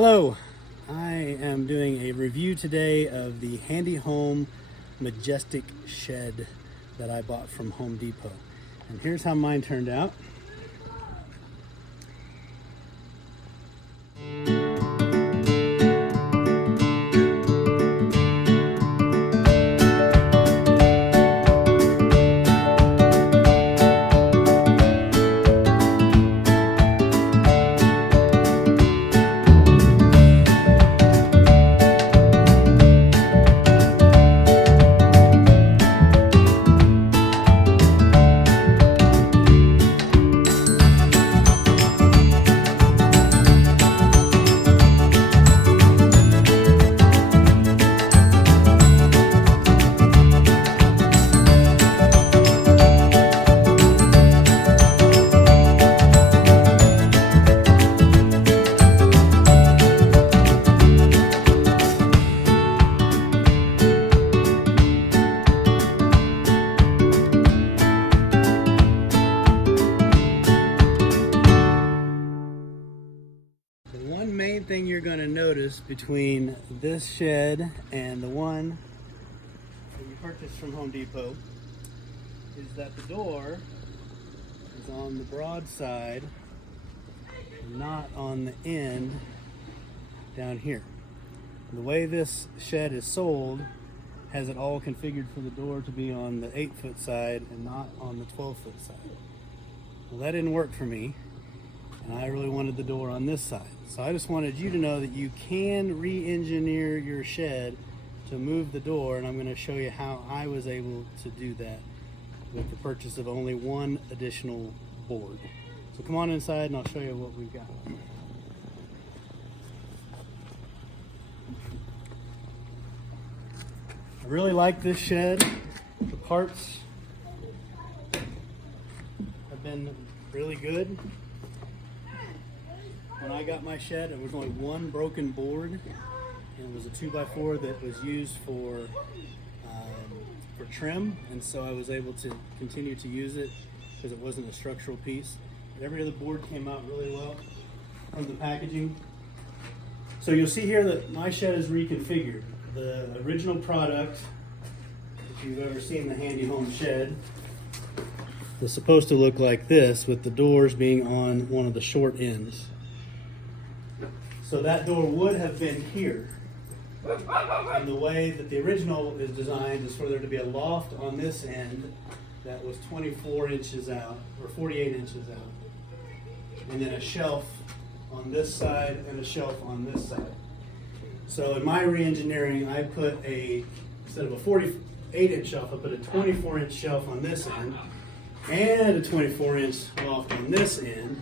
Hello, I am doing a review today of the handy Home Majestic Shed that I bought from Home Depot. And here's how mine turned out. One main thing you're going to notice between this shed and the one that you purchased from Home Depot is that the door is on the broad side and not on the end down here. The way this shed is sold has it all configured for the door to be on the 8-foot side and not on the 12-foot side. Well, that didn't work for me, and I really wanted the door on this side. So I just wanted you to know that you can re-engineer your shed to move the door, and I'm going to show you how I was able to do that with the purchase of only one additional board. So come on inside and I'll show you what we've got. I really like this shed. The parts have been really good. When I got my shed, there was only one broken board, and it was a 2x4 that was used for trim, and so I was able to continue to use it because it wasn't a structural piece. But every other board came out really well from the packaging. So you'll see here that my shed is reconfigured. The original product, if you've ever seen the handy home shed, is supposed to look like this, with the doors being on one of the short ends. So that door would have been here. And the way that the original is designed is for there to be a loft on this end that was 24 inches out, or 48 inches out. And then a shelf on this side and a shelf on this side. So in my re-engineering, I put instead of a 48-inch shelf, I put a 24-inch shelf on this end and a 24-inch loft on this end,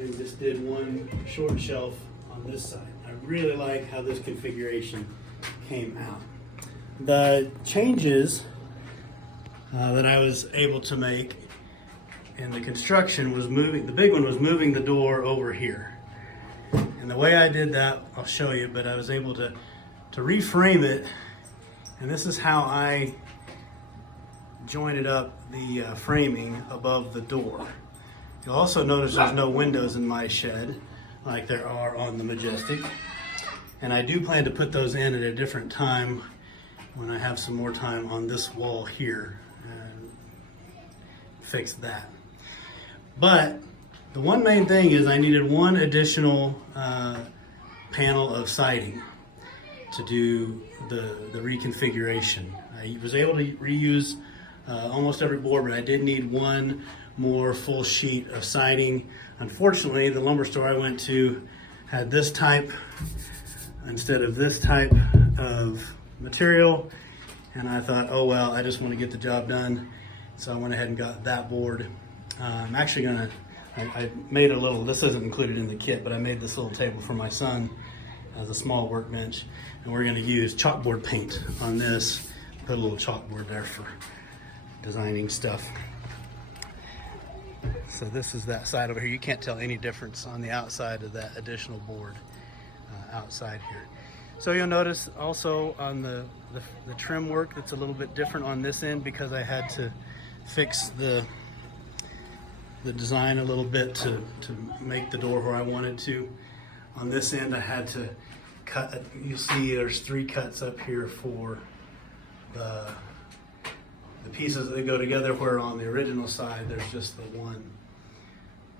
and just did one short shelf on this side. I really like how this configuration came out. The changes that I was able to make in the construction was the big one was moving the door over here. And the way I did that, I'll show you, but I was able to reframe it, and this is how I jointed up the framing above the door. You'll also notice there's no windows in my shed like there are on the Majestic, and I do plan to put those in at a different time when I have some more time on this wall here and fix that. But the one main thing is I needed one additional panel of siding to do the reconfiguration. I was able to reuse almost every board, but I did need one more full sheet of siding. Unfortunately, the lumber store I went to had this type instead of this type of material, and I thought, oh well, I just want to get the job done, so I went ahead and got that board. I'm actually I made a little, this isn't included in the kit, but I made this little table for my son as a small workbench, and we're going to use chalkboard paint on this. Put a little chalkboard there for designing stuff. So this is that side over here. You can't tell any difference on the outside of that additional board outside here. So you'll notice also on the trim work, it's a little bit different on this end because I had to fix the design a little bit to make the door where I wanted to. On this end, I had to cut. You see there's 3 cuts up here for the pieces that go together, where on the original side there's just the one.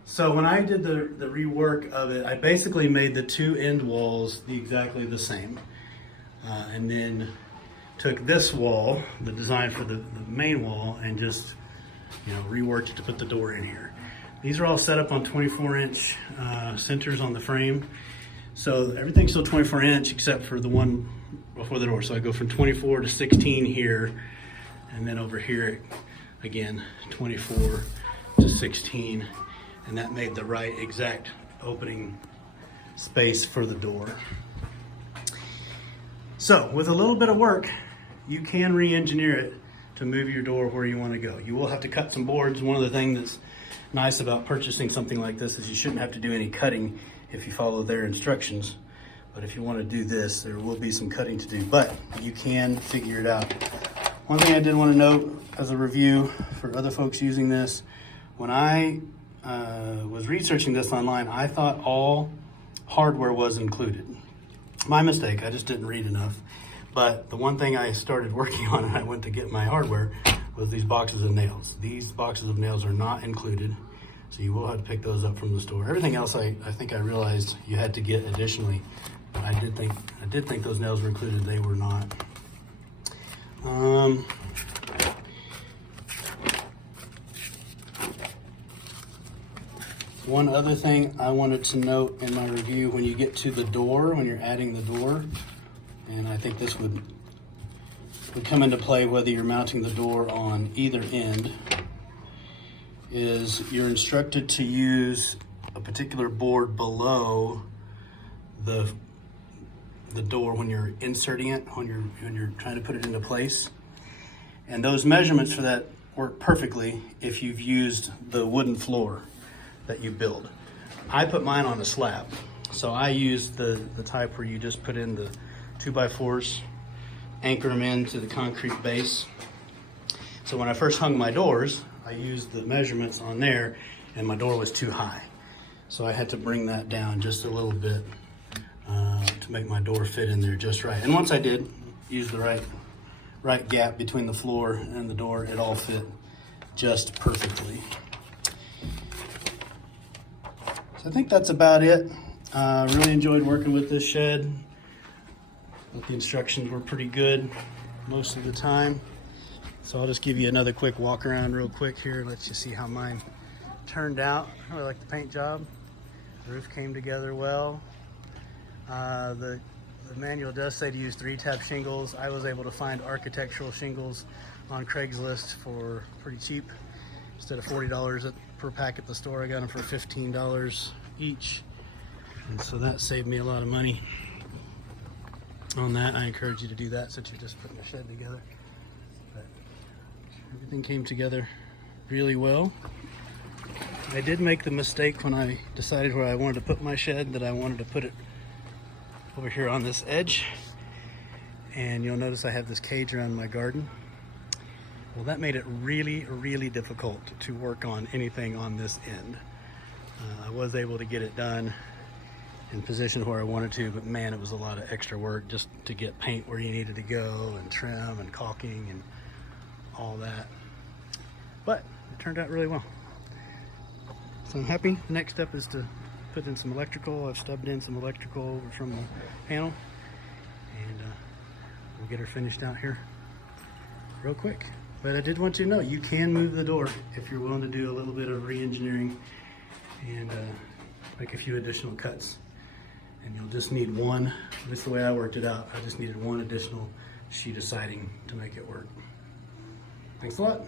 So when I did the rework of it, I basically made the 2 end walls exactly the same, and then took this wall, the design for the main wall, and just reworked it to put the door in here. These are all set up on 24-inch centers on the frame, so everything's still 24-inch except for the one before the door. So I go from 24 to 16 here, and then over here again 24 to 16, and that made the right exact opening space for the door. So with a little bit of work, you can re-engineer it to move your door where you want to go. You will have to cut some boards. One of the things that's nice about purchasing something like this is you shouldn't have to do any cutting if you follow their instructions. But if you want to do this, there will be some cutting to do, but you can figure it out. One thing I did want to note as a review for other folks using this, when I was researching this online, I thought all hardware was included. My mistake, I just didn't read enough. But the one thing I started working on and I went to get my hardware was these boxes of nails. These boxes of nails are not included, so you will have to pick those up from the store. Everything else I think I realized you had to get additionally, but I did think those nails were included. They were not. One other thing I wanted to note in my review, when you get to the door, when you're adding the door, and I think this would come into play whether you're mounting the door on either end, is you're instructed to use a particular board below the door when you're inserting it, when you're trying to put it into place. And those measurements for that work perfectly if you've used the wooden floor that you build. I put mine on a slab, so I used the type where you just put in the 2x4s, anchor them into the concrete base. So when I first hung my doors, I used the measurements on there, and my door was too high. So I had to bring that down just a little bit to make my door fit in there just right. And once I did use the right gap between the floor and the door, it all fit just perfectly. So I think that's about it. Really enjoyed working with this shed. But the instructions were pretty good most of the time. So I'll just give you another quick walk around real quick here, let you see how mine turned out. I really like the paint job. The roof came together well. The manual does say to use 3-tab shingles. I was able to find architectural shingles on Craigslist for pretty cheap. Instead of $40 per pack at the store, I got them for $15 each. And so that saved me a lot of money on that. I encourage you to do that since you're just putting a shed together. But everything came together really well. I did make the mistake when I decided where I wanted to put my shed that I wanted to put it over here on this edge. And you'll notice I have this cage around my garden. Well, that made it really, really difficult to work on anything on this end. I was able to get it done in position where I wanted to, but man, it was a lot of extra work just to get paint where you needed to go and trim and caulking and all that. But it turned out really well. So I'm happy. The next step is to put in some electrical. I've stubbed in some electrical from the panel, and we'll get her finished out here real quick. But I did want you to know you can move the door if you're willing to do a little bit of re-engineering and make a few additional cuts. And you'll just need one. That's the way I worked it out. I just needed one additional sheet of siding to make it work. Thanks a lot.